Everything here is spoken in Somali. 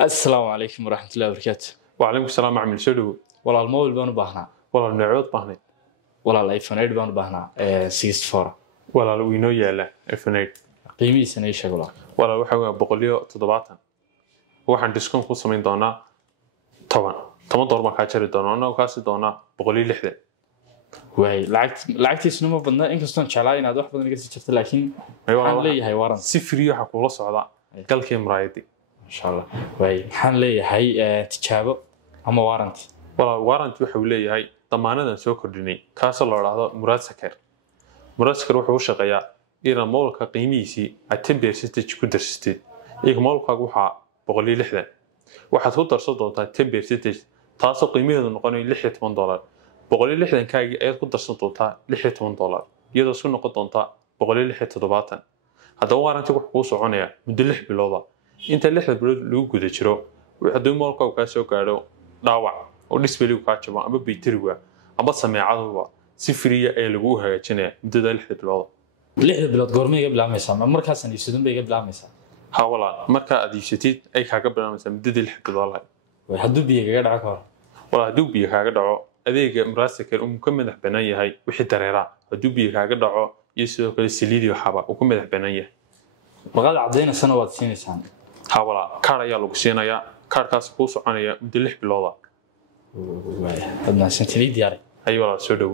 السلام عليكم ورحمة الله وبركاته. وعليكم السلام معمل سلو والله الموبايل بانو باهنا ولا النعود باهني والله الايفون 8 بانو باهنا 64 ولا الوينو يالا الفنيد qiimihiisana ii sheeg ولا waxa weeye 170 waxaan discount ku sameyn doonaa 10 dollar baan ka jari doonaa oo kaasi doonaa 160 way lacagtiisuna ma badna inkastoo jeclaa inaad wax badan iga sii jirto laakiin waxaan leeyahay waran si free waxa kula socda galkii maraayadi insha Allah way waxaan leeyahay tijaabo ama warranty warranty waxa uu leeyahay damaanadan soo kordhinay kaas oo la yiraahdo Murad Sakar wuxuu u shaqeeyaa إذا مولك قيميسي أتبع ستة كدر ستة إيه مولك وحى بقولي لحظة واحد هو صدق أتبع ستة تاسو قيمة النقطة لحية $1 بقولي لحظة كاي أيد كدر صدق لحية $1 يدا سو نقطة بقولي لحية تضباطا هذا هو أنا تقول حقوق عنيا مدلح بالوضع أنت اللحظة لو جود تشرو وحدو مولك وكاسو كارو داوع ونسبة لو كاتشوا أما بيتروا أما سمع عضوا سفرية أي لجوها كنا مدة لحظة بالوضع lixda bilood goorma iga bilaabmaysaa markaas aan iibsadun bay iga bilaabmaysaa ha wala marka aad iibsatid ay kaaga bilaabmaysaa muddadii 6 bilood way haduu biyo kaga dhaco kor wala haduu biyo kaaga dhaco adeega Murad Sakar uu ka madax banaan yahay wixii dareera haduu biyo kaaga dhaco iyo sidoo kale saliid iyo waxba uu ka madax banaan yahay waqad cadeynaysan waad siinaysan ha wala kaar ayaa lagu siinayaa kaarkaas ku soconaya muddo 6 bilood way hadna santii diyaar ay wala soo dhaw